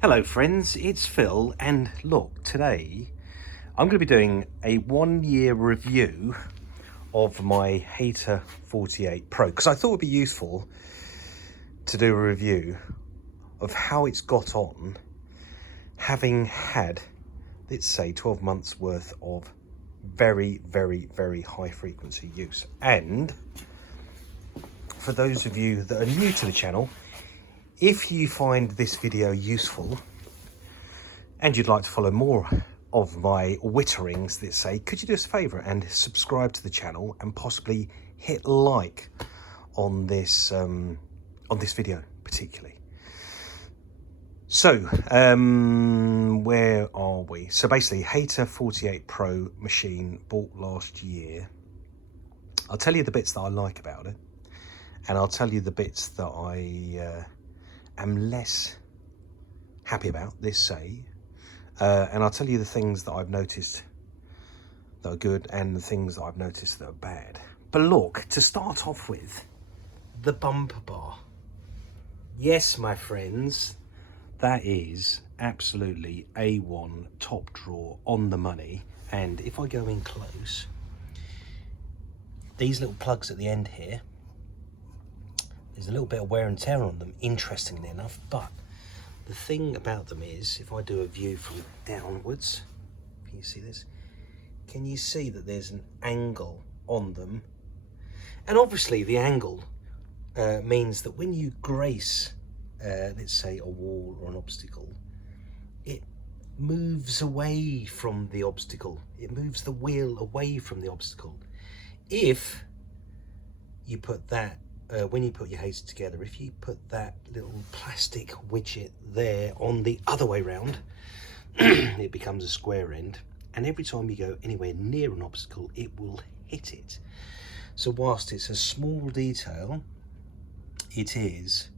Hello friends, it's Phil, and look, today I'm going to be doing a 1 year review of my Hayter 48 Pro because I thought it would be useful to do a review of how it's got on, having had, let's say, 12 months worth of very high frequency use. And for those of you that are new to the channel, if you find this video useful and you'd like to follow more of my witterings, let's say, could you do us a favour and subscribe to the channel and possibly hit like on this video particularly. So where are we? So basically, Hayter 48 Pro machine bought last year. I'll tell you the bits that I like about it, and I'll tell you the bits that I am less happy about, let's say. And I'll tell you the things that I've noticed that are good and the things that I've noticed that are bad. But look, to start off with, the bumper bar. Yes, my friends, that is absolutely A1, top drawer, on the money. And if I go in close, these little plugs at the end here, there's a little bit of wear and tear on them, interestingly enough, but the thing about them is, if I do a view from downwards, can you see this? Can you see that there's an angle on them? And obviously the angle means that when you grace, let's say, a wall or an obstacle, it moves away from the obstacle. It moves the wheel away from the obstacle. If you put that, when you put your Hayter together, if you put that little plastic widget there on the other way round, it becomes a square end, and every time you go anywhere near an obstacle, it will hit it. So whilst it's a small detail, it is,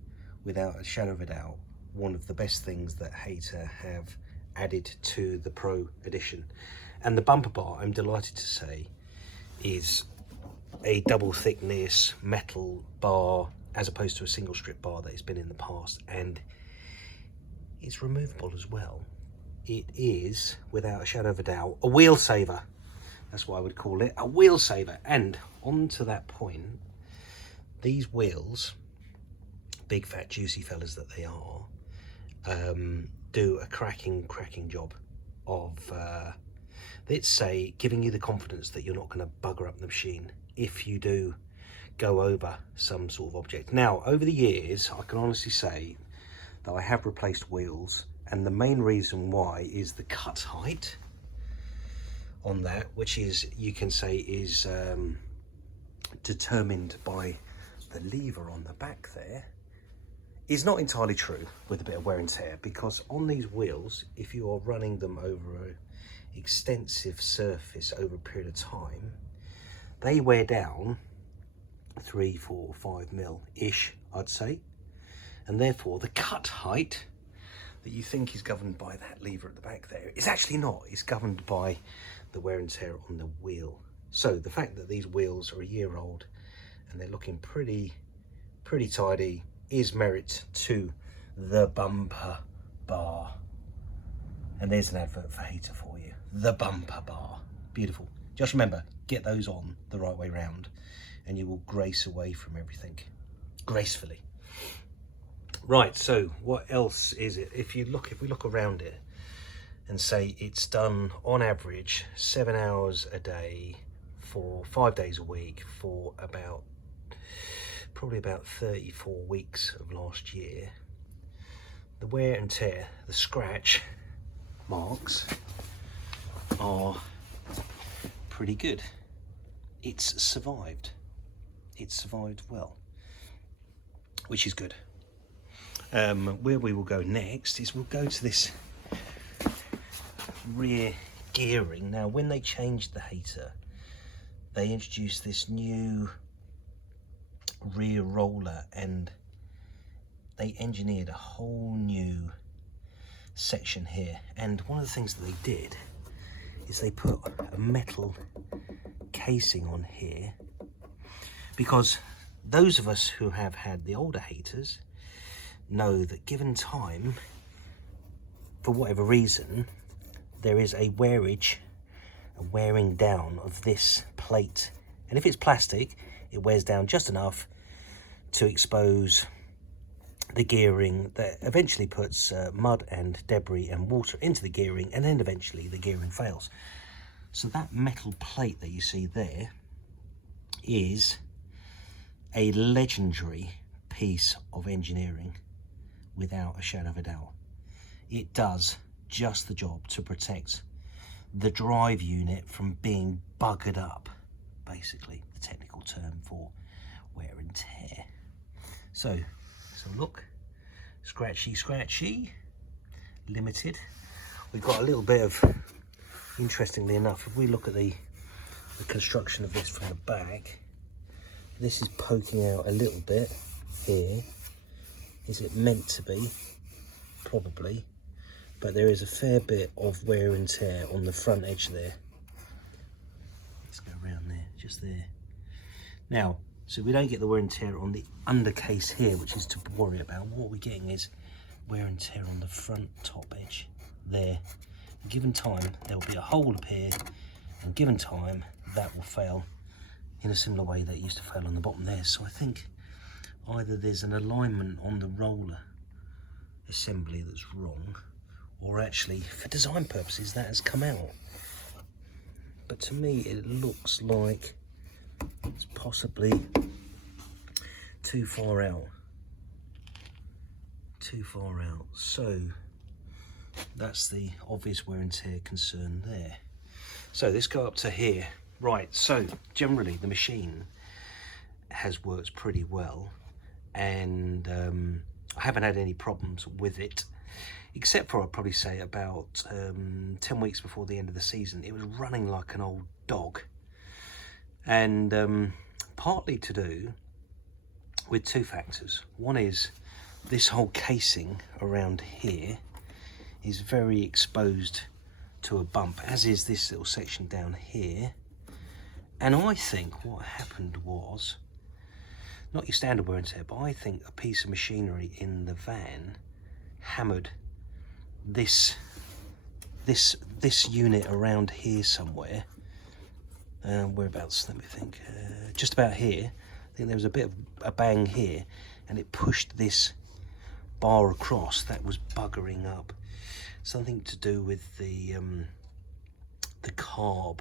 without a shadow of a doubt, one of the best things that Hayter have added to the Pro Edition. And the bumper bar, I'm delighted to say, is a double thickness metal bar as opposed to a single strip bar that it's been in the past, and it's removable as well. It is, without a shadow of a doubt, a wheel saver. That's what I would call it, a wheel saver. And on to that point, these wheels, big fat juicy fellas that they are, do a cracking job of let's say giving you the confidence that you're not going to bugger up the machine if you do go over some sort of object. Now, over the years, I can honestly say that I have replaced wheels, and the main reason why is the cut height on that, which is, you can say, is determined by the lever on the back there, is not entirely true with a bit of wear and tear, because on these wheels, if you are running them over an extensive surface over a period of time, they wear down 3, 4, 5 mil ish, I'd say, and therefore the cut height that you think is governed by that lever at the back there is actually not. It's governed by the wear and tear on the wheel. So the fact that these wheels are a year old and they're looking pretty tidy is merit to the bumper bar. And there's an advert for Hayter for you. The bumper bar. Beautiful. Just remember, get those on the right way round and you will grace away from everything gracefully. Right, so what else is it? If we look around it and say it's done on average 7 hours a day for 5 days a week for probably about 34 weeks of last year, the wear and tear, the scratch marks are pretty good. It's survived well, which is good. Where we will go next is we'll go to this rear gearing. Now, when they changed the Hayter, they introduced this new rear roller, and they engineered a whole new section here. And one of the things that they did is they put a metal casing on here, because those of us who have had the older Hayters know that given time, for whatever reason, there is a wearing down of this plate. And if it's plastic, it wears down just enough to expose the gearing that eventually puts mud and debris and water into the gearing, and then eventually the gearing fails. So that metal plate that you see there is a legendary piece of engineering without a shadow of a doubt. It does just the job to protect the drive unit from being buggered up, basically the technical term for wear and tear. So look, scratchy, limited. We've got a little bit of, interestingly enough, if we look at the construction of this from the back, this is poking out a little bit here. Is it meant to be? Probably. But there is a fair bit of wear and tear on the front edge there. Let's go around there, just there. Now, so we don't get the wear and tear on the undercase here, which is to worry about. What we're getting is wear and tear on the front top edge there. Given time, there'll be a hole up here, and given time, that will fail in a similar way that it used to fail on the bottom there. So I think either there's an alignment on the roller assembly that's wrong, or actually for design purposes that has come out. But to me it looks like it's possibly too far out. So that's the obvious wear and tear concern there. So let's go up to here. Right, so generally the machine has worked pretty well, and I haven't had any problems with it, except for, I'd probably say, about 10 weeks before the end of the season. It was running like an old dog, and partly to do with two factors. One is this whole casing around here is very exposed to a bump, as is this little section down here. And I think what happened was, not your standard wear and tear, but I think a piece of machinery in the van hammered this unit around here somewhere. Whereabouts, let me think, just about here. I think there was a bit of a bang here, and it pushed this bar across that was buggering up. Something to do with the carb,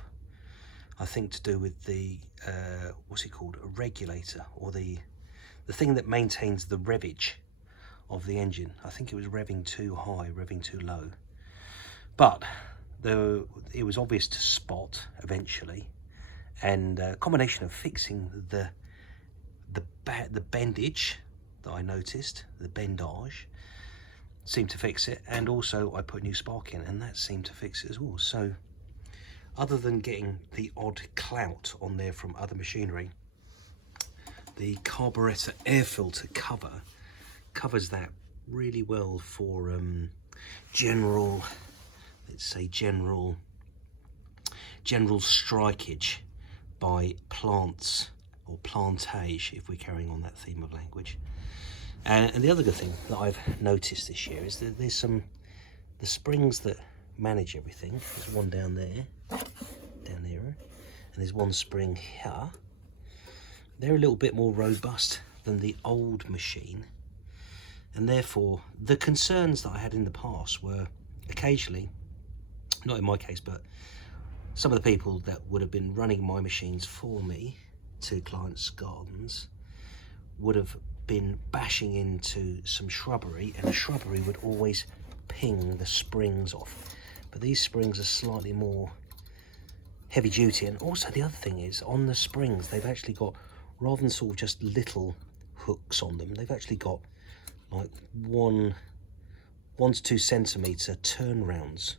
I think to do with the what's it called, a regulator, or the thing that maintains the revage of the engine. I think it was revving too high, revving too low. But it was obvious to spot eventually, and a combination of fixing the bendage that I noticed, the bendage, seemed to fix it, and also I put a new spark in, and that seemed to fix it as well. So other than getting the odd clout on there from other machinery, the carburetor air filter covers that really well for general, let's say general strikeage by plants, or plantage, if we're carrying on that theme of language. And the other good thing that I've noticed this year is that there's the springs that manage everything. There's one down there, down here, and there's one spring here. They're a little bit more robust than the old machine, and therefore the concerns that I had in the past were occasionally, not in my case, but some of the people that would have been running my machines for me to clients' gardens would have been bashing into some shrubbery, and the shrubbery would always ping the springs off. But these springs are slightly more heavy duty, and also the other thing is, on the springs they've actually got, rather than sort of just little hooks on them, they've actually got like 1 to 2 centimetre turnarounds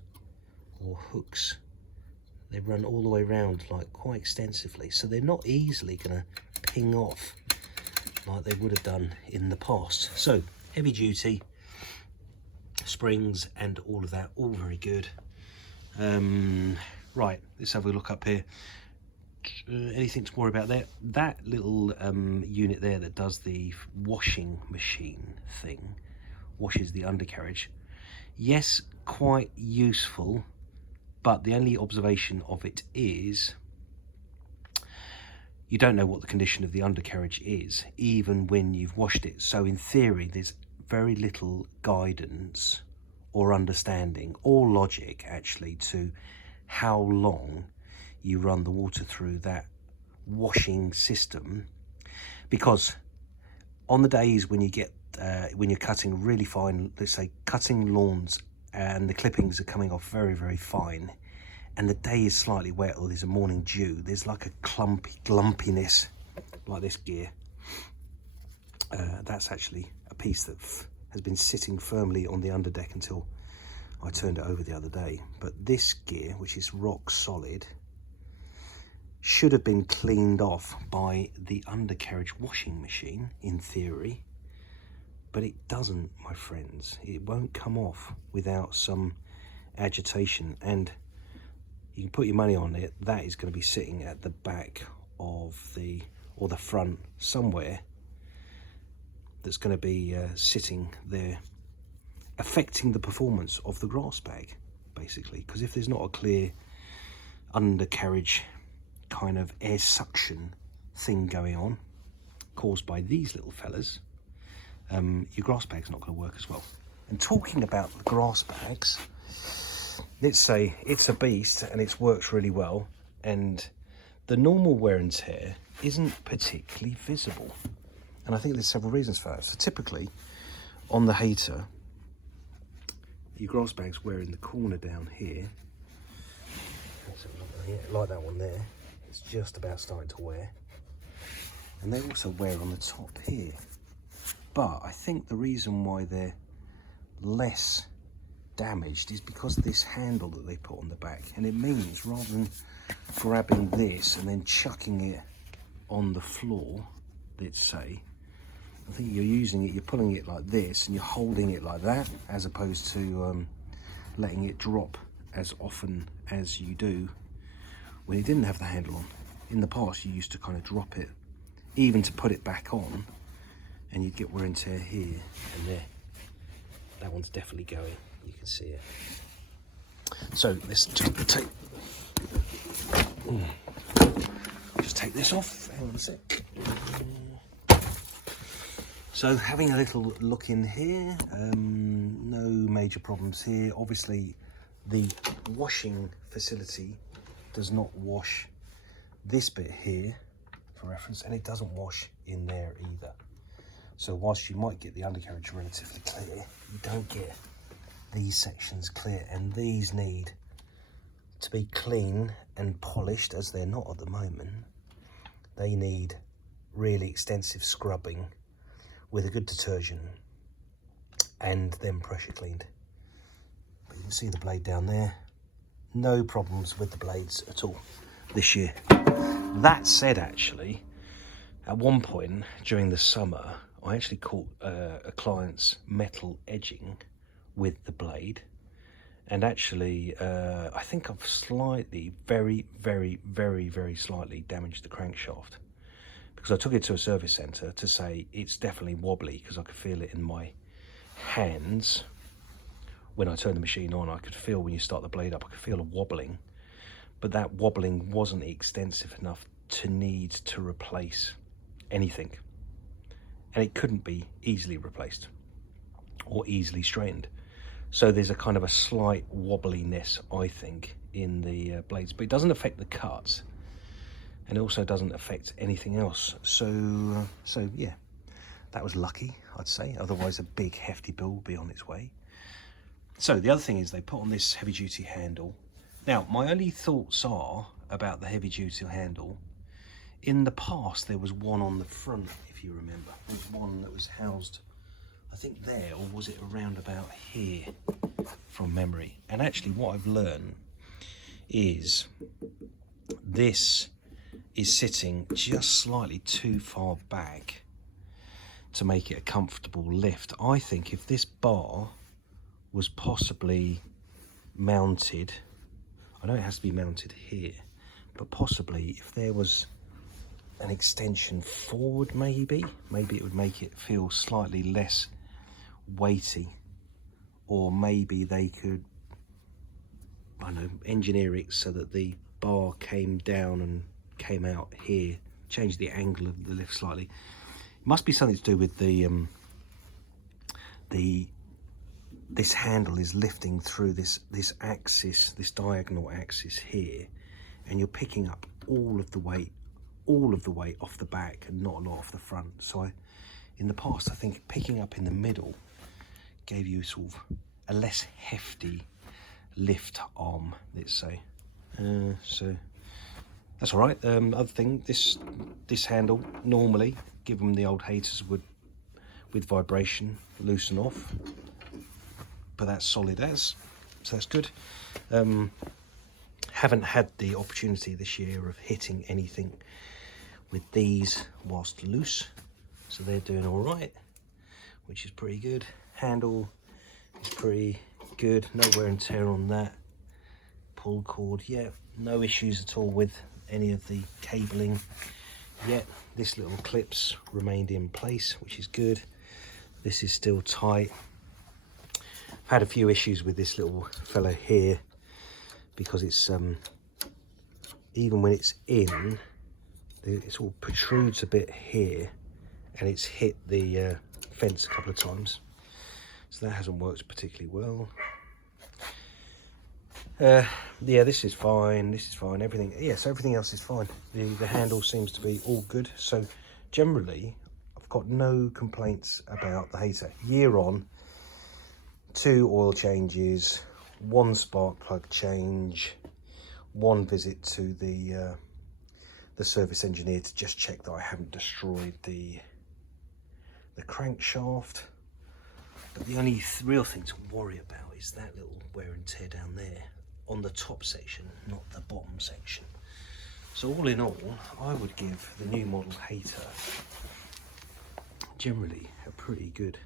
or hooks. They run all the way around, like quite extensively, so they're not easily going to ping off like they would have done in the past. So heavy duty springs and all of that, all very good. Right, let's have a look up here. Anything to worry about there? That little unit there that does the washing machine thing, washes the undercarriage. Yes, quite useful, but the only observation of it is you don't know what the condition of the undercarriage is, even when you've washed it. So in theory, there's very little guidance or understanding or logic actually to how long you run the water through that washing system, because on the days when you get when you're cutting really fine, let's say cutting lawns, and the clippings are coming off very, very fine, and the day is slightly wet or there's a morning dew, there's like a glumpiness like this gear. That's actually a piece that has been sitting firmly on the underdeck until I turned it over the other day. But this gear, which is rock solid, should have been cleaned off by the undercarriage washing machine in theory, but it doesn't, my friends. It won't come off without some agitation, and you can put your money on it, that is going to be sitting at the back of the, or the front somewhere, that's going to be sitting there affecting the performance of the grass bag, basically. Because if there's not a clear undercarriage kind of air suction thing going on caused by these little fellas, your grass bag's not going to work as well. And talking about the grass bags, let's say it's a beast and it works really well, and the normal wear and tear isn't particularly visible. And I think there's several reasons for that. So typically on the Hayter, your grass bags wear in the corner down here. Like that one there. It's just about starting to wear. And they also wear on the top here. But I think the reason why they're less damaged is because of this handle that they put on the back. And it means rather than grabbing this and then chucking it on the floor, let's say, I think you're using it, you're pulling it like this and you're holding it like that, as opposed to letting it drop as often as you do when you didn't have the handle on. In the past, you used to kind of drop it, even to put it back on, and you'd get wear and tear here and there. That one's definitely going, you can see it. So let's just take this off, hang on a sec. So having a little look in here, no major problems here. Obviously the washing facility does not wash this bit here for reference, and it doesn't wash in there either. So whilst you might get the undercarriage relatively clear, you don't get these sections clear, and these need to be clean and polished, as they're not at the moment. They need really extensive scrubbing with a good detergent and then pressure cleaned. But you can see the blade down there. No problems with the blades at all this year. That said, actually, at one point during the summer, I actually caught a client's metal edging with the blade, and actually I think I've slightly, very slightly damaged the crankshaft, because I took it to a service centre to say it's definitely wobbly, because I could feel it in my hands when I turned the machine on. I could feel when you start the blade up, I could feel a wobbling, but that wobbling wasn't extensive enough to need to replace anything, and it couldn't be easily replaced or easily straightened. So there's a kind of a slight wobbliness, I think, in the blades, but it doesn't affect the cuts, and it also doesn't affect anything else. So yeah, that was lucky, I'd say. Otherwise a big hefty bill would be on its way. So the other thing is they put on this heavy duty handle. Now, my only thoughts are about the heavy duty handle. In the past, there was one on the front, if you remember. There was one that was housed, I think there, or was it around about here from memory? And actually what I've learned is this is sitting just slightly too far back to make it a comfortable lift. I think if this bar was possibly mounted, I know it has to be mounted here, but possibly if there was an extension forward, maybe it would make it feel slightly less weighty, or maybe they could I don't know, engineer it so that the bar came down and came out here, change the angle of the lift slightly. It must be something to do with this handle is lifting through this axis, this diagonal axis here, and you're picking up all of the weight off the back and not a lot off the front. So in the past, I think picking up in the middle gave you sort of a less hefty lift arm, let's say. So that's all right. Other thing, this handle normally, given the old Hayters, would with vibration loosen off, but that's solid as, so that's good. Haven't had the opportunity this year of hitting anything with these whilst loose, so they're doing all right, which is pretty good. Handle is pretty good, no wear and tear on that. Pull cord, yeah, no issues at all with any of the cabling yet. This little clips remained in place, which is good. This is still tight. I've had a few issues with this little fella here because it's even when it's in, it sort of protrudes a bit here, and it's hit the fence a couple of times, so that hasn't worked particularly well. Yeah, this is fine, everything, yes, everything else is fine. The handle seems to be all good, so generally I've got no complaints about the Hayter. Year on, 2 oil changes, 1 spark plug change, 1 visit to the service engineer to just check that I haven't destroyed the crankshaft. But the only real thing to worry about is that little wear and tear down there on the top section, not the bottom section. So all in all, I would give the new model Hayter generally a pretty good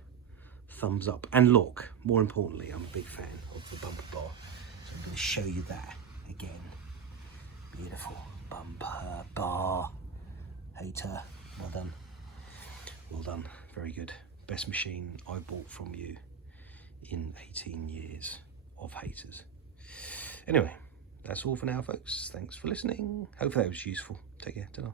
thumbs up. And look, more importantly, I'm a big fan of the bumper bar, so I'm going to show you that again. Beautiful bumper bar. Hayter, well done, well done, very good. Best machine I bought from you in 18 years of Hayters. Anyway, that's all for now, folks. Thanks for listening. Hopefully that was useful. Take care. Ta-ra.